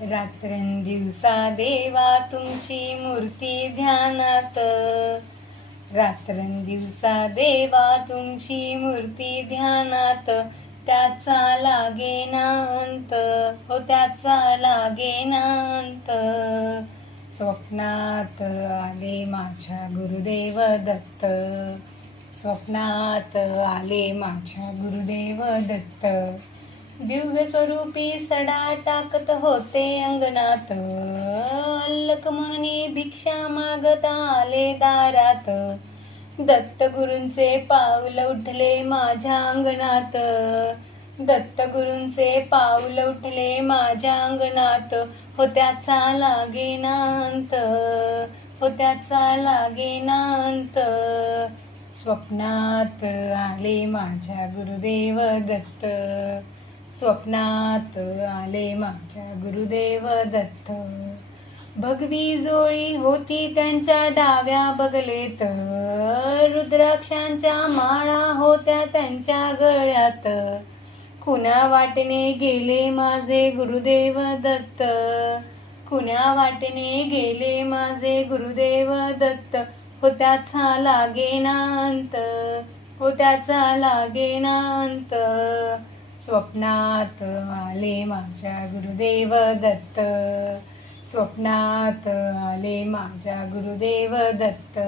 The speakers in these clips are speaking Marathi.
रात्रंदिवसा देवा तुमची मूर्ती ध्यानात, रात्रंदिवसा देवा तुमची मूर्ती ध्यानात, त्याचा लागेना अंत, हो त्याचा लागेना अंत. स्वप्नात आले माझ्या गुरुदेव दत्त, स्वप्नात आले माझ्या गुरुदेव दत्त. दिव्य स्वरूपी सडा टाकत होते अंगणात, अल्लक म्हणून भिक्षा मागत आले दारात. दत्त गुरूंचे पाऊल उठले माझ्या अंगणात, दत्त गुरूंचे पाऊल उठले माझ्या अंगणात. हो त्याचा लागेना अंत, हो त्याचा लागेना अंत. स्वप्नात आले माझ्या गुरुदेव दत्त, स्वप्नात आले माझ्या गुरुदेव दत्त. भगवी जोळी होती त्यांच्या डाव्या बगलेत, रुद्राक्षांच्या माळा होत्या त्यांच्या गळ्यात. कुण्या वाटेने गेले माझे गुरुदेव दत्त, कुण्या वाटेने गेले माझे गुरुदेव दत्त. हो त्याचा लागेना अंत, हो त्याचा लागेना अंत. स्वप्नात आले माझ्या गुरुदेव दत्त, स्वप्नात आले माझ्या गुरुदेव दत्त.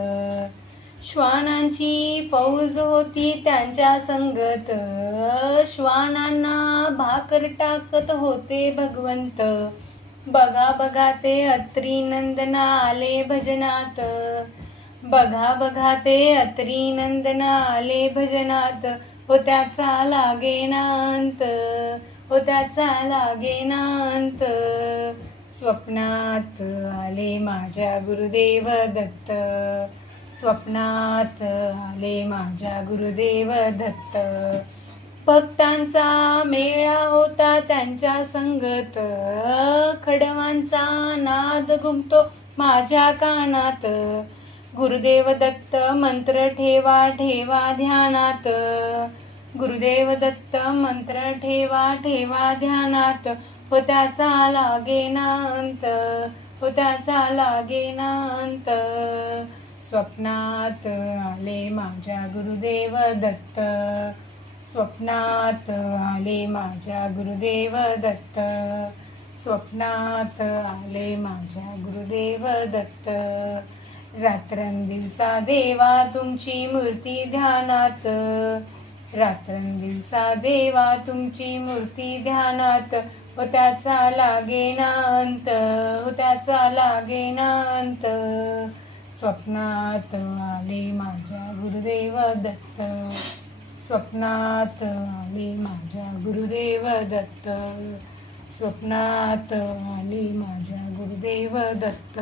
श्वानांची फौज होती त्यांच्या संगत, श्वानांना भाकर टाकत होते भगवंत. बघा बघा ते अत्री नंदना आले भजनात, बघा बघा ते अत्री नंदना आले भजनात. हो त्याचा लागेना अंत, हो त्याचा लागेना अंत. स्वप्नात आले माझ्या गुरुदेव दत्त, स्वप्नात आले माझ्या गुरुदेव दत्त. भक्तांचा मेळा होता त्यांच्या संगत, खडवांचा नाद घुमतो माझ्या कानात. गुरुदेव दत्त मंत्र ठेवा ठेवा ध्यानात, गुरुदेव दत्त मंत्र ठेवा ठेवा ध्यानात. हो त्याचा लागेना अंत, हो त्याचा लागेना अंत. स्वप्नात आले माझ्या गुरुदेव दत्त, स्वप्नात आले माझ्या गुरुदेव दत्त, स्वप्नात आले माझ्या गुरुदेव दत्त. रात्रंदिवसा देवा तुमची मूर्ती ध्यानात, रात्रंदिवसा देवा तुमची मूर्ती ध्यानात. हो त्याचा लागेना अंत, हो त्याचा लागेना अंत. स्वप्नात आले माझ्या गुरुदेव दत्त, स्वप्नात आले माझ्या गुरुदेव दत्त, स्वप्नात आले माझ्या गुरुदेव दत्त.